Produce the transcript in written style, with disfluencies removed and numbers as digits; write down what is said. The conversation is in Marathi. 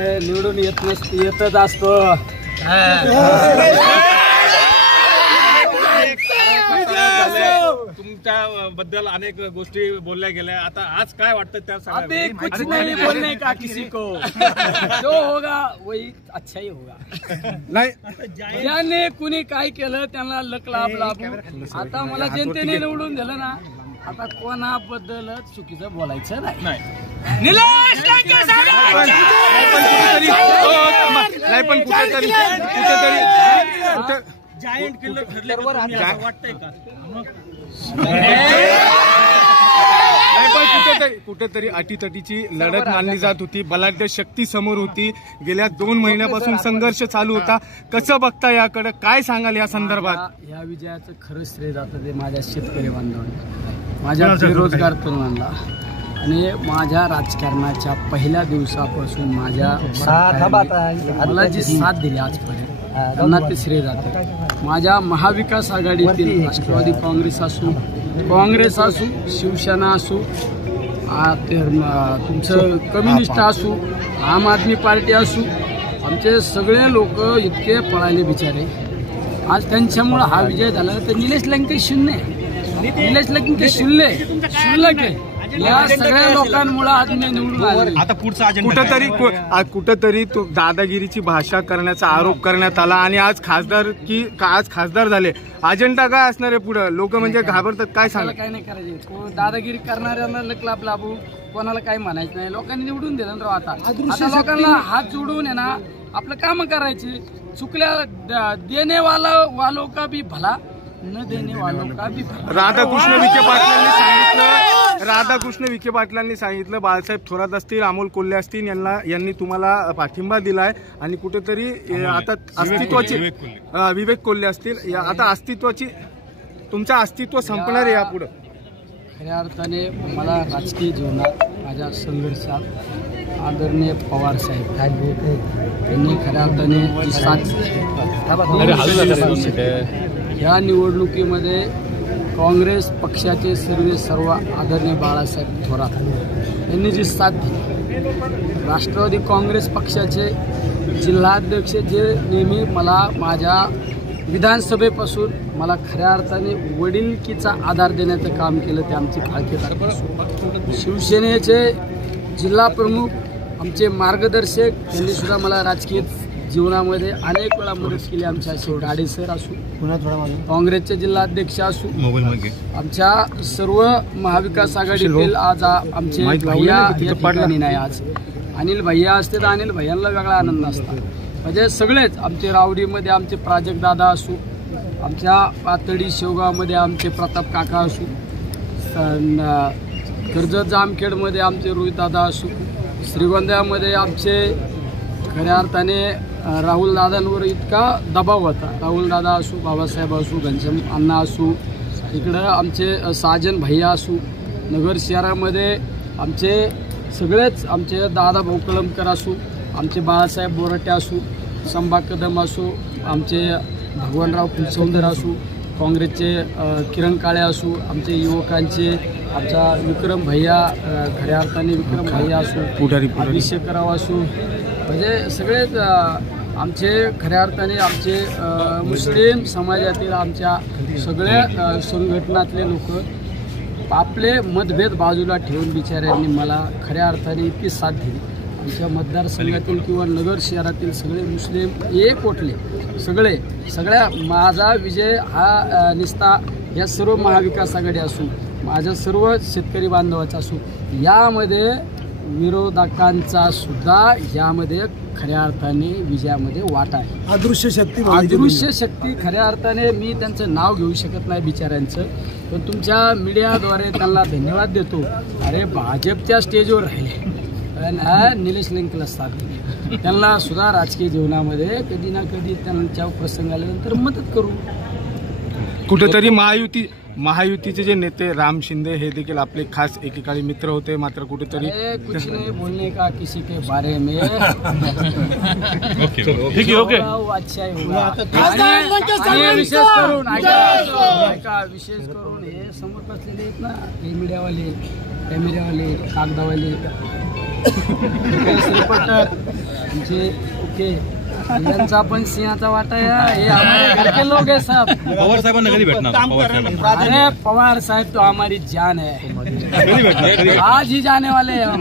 निवडून येतच असतो. तुमच्या बद्दल अनेक गोष्टी बोलल्या गेल्या, आता आज काय वाटतं त्या अभी कुछ नहीं बोलने का किसी को, जो होगा वही अच्छा ही होगा. नाही ज्याने कुणी काय केलं त्यांना लक लाभ लाभू. आता मला जनतेने निवडून दिलं ना, आता कोणाबद्दल चुकीचं बोलायचं नाही. निलेश लंके नाही पण कुठेतरी जायंट किल्लर ठरले वाटतंय का? नाही पण कुठेतरी अटीतटीची लढत मानली जात होती. बलाढ्य शक्ती समोर होती. गेल्या 2 महिन्यापासून संघर्ष चालू होता. कसं बघता याकडे, काय सांगाल या संदर्भात? या विजयाचं खरं श्रेय जातं ते माझ्या शेतकरी बांधवांना, माझ्या बेरोजगार तरुणांना आणि माझ्या राजकारणाच्या पहिल्या दिवसापासून माझ्या मला जी साथ दिली आजपर्यंत त्यांना ते श्रेय जातं. माझ्या महाविकास आघाडीतील राष्ट्रवादी काँग्रेस असू, शिवसेना असू, तुमचं कम्युनिस्ट असू, आम आदमी पार्टी असू, आमचे सगळे लोक इतके पळाले बिचारे. आज त्यांच्यामुळे हा विजय झाला. तर निलेश लंके शून्य, निलेश लंके शुल्लक आहे. या सगळ्या लोकांमुळे आज मी निवडून आलो. आता पुढचा कुठेतरी दादागिरीची भाषा करण्याचा आरोप करण्यात आला आणि आज खासदार झाले. अजेंडा काय असणार आहे पुढे? लोक म्हणजे घाबरतात. काय सांगा? काय नाही करायचे. दादागिरी करणाऱ्यांना लक लाभ कोणाला काही म्हणायचं नाही. लोकांनी निवडून दिलं ना. आता लोकांना हात जोडून आहे ना आपलं काम करायचे. चुकल्या देने वालों का भी भला, न देने वालों का भी भला. राधाकृष्ण विखे पाटलांनी सांगितलं बाळासाहेब थोरात असतील, अमोल कोल्हे असतील यांनी तुम्हाला पाठिंबा दिलाय आणि कुठेतरी आता अस्तित्वाची विवेक कोल्हे असतील, आता अस्तित्वाची तुमचं अस्तित्व संपणार आहे यापुढे. खऱ्या अर्थाने मला राजकीय जीवनात माझ्या संघर्षात आदरणीय पवार साहेब त्यांनी खऱ्या अर्थाने साथ. या निवडणुकीमध्ये काँग्रेस पक्षाचे सर्व आदरणीय बाळासाहेब थोरात यांनी जी साथ दिली, राष्ट्रवादी काँग्रेस पक्षाचे जिल्हाध्यक्ष जे नेहमी मला माझ्या विधानसभेपासून मला खऱ्या अर्थाने वडिलकीचा आधार देण्याचं काम केलं ते आमचे फाळकेदार. शिवसेनेचे जिल्हा प्रमुख आमचे मार्गदर्शक त्यांनी सुद्धा मला राजकीय जीवनामध्ये अनेक वेळा मदत केली. आमच्या गाडे सर असू, काँग्रेसचे जिल्हाध्यक्ष असू, आमच्या सर्व महाविकास आघाडीतील आज आमचे भैया या ठिकाणी नाही. आज अनिल भैया असते तर अनिल भैयांना वेगळा आनंद असतो. म्हणजे सगळेच आमचे रावडीमध्ये आमचे प्राजक्त दादा असू, आमच्या पातळी शेवगावमध्ये आमचे प्रताप काका असू, कर्जत जामखेडमध्ये आमचे रोहित दादा असू, श्रीगोंद्यामध्ये आमचे खऱ्या अर्थाने राहुल दादांवर इतका दबाव होता. राहुल दादा असू, बाबासाहेब असू, घनश्याम अण्णा असू, इकडं आमचे साजन भैया असू, नगर शहरामध्ये आमचे सगळेच आमचे दादा भाऊ कळमकर असू, आमचे बाळासाहेब बोरटे असू, संभा कदम असू, आमचे भगवानराव फुलसौंदर असू, काँग्रेसचे किरण काळे असू, आमचे युवकांचे आमचा विक्रम भैया खऱ्या अर्थाने विक्रम भैया असू, अभिषेकराव असू, म्हणजे सगळेच आमचे खऱ्या अर्थाने आमचे मुस्लिम समाजातील आमच्या सगळ्या संघटनातले लोक आपले मतभेद बाजूला ठेवून बिचाऱ्यांनी मला खऱ्या अर्थाने इतकी साथ दिली. आमच्या मतदारसंघातील किंवा नगर शहरातील सगळे मुस्लिम एक ओटले सगळ्या माझा विजय हा निस्ता या सर्व महाविकास आघाडी असू, माझ्या सर्व शेतकरी बांधवाचा असू, यामध्ये विरोधकांचा सुद्धा यामध्ये खऱ्या अर्थाने विजयामध्ये वाटा आहे. अदृश्य शक्ती खऱ्या अर्थाने मी त्यांचं नाव घेऊ शकत नाही बिचाऱ्यांचं, पण तुमच्या मीडियाद्वारे त्यांना धन्यवाद देतो. अरे भाजपच्या स्टेजवर राहिले, निलेश लंकेला साथ दिली, त्यांना सुद्धा राजकीय जीवनामध्ये कधी ना कधी त्यांच्या प्रसंग आल्यानंतर मदत करू. कुठेतरी महायुतीचे जे नेते राम शिंदे हे देखील आपले खास एकेकाळी मित्र होते, मात्र कुठेतरी कुछ नहीं बोलने का किसी के बारे में अच्छा ही होगा. विशेष करून हे समोर बसलेले आहेत ना हे मीडियावाले, कॅमेरेवाले कागदावाले रिपोर्टर आमचे ओके यांचा पण सिंहाचा वाटा है, ये हमारे घर के लोग है सब। पवार साहेबांना कधी भेटणार? पवार साहेब अरे पवार साहब तो हमारी जान है, कधी भेटणार? आज ही जाने वाले हैं हम।